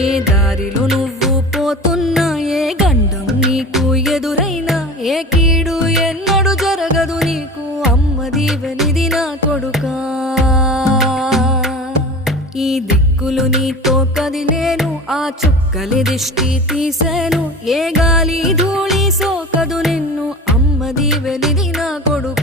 ఏ దారిలో నువ్వు పోతున్నా, ఏ గండం నీకు ఎదురైనా, ఏ కీడు ఎన్నడు జరగదు నీకు, అమ్మ దీవెనిది నా కొడుకా. ఈ దిక్కులు నీతో కదిలేను, ఆ చుక్కలి దిష్టి తీసేను, ఏ గాలి ధూళి సోకదు నిన్ను, అమ్మ దీవెనిది నా కొడుకా.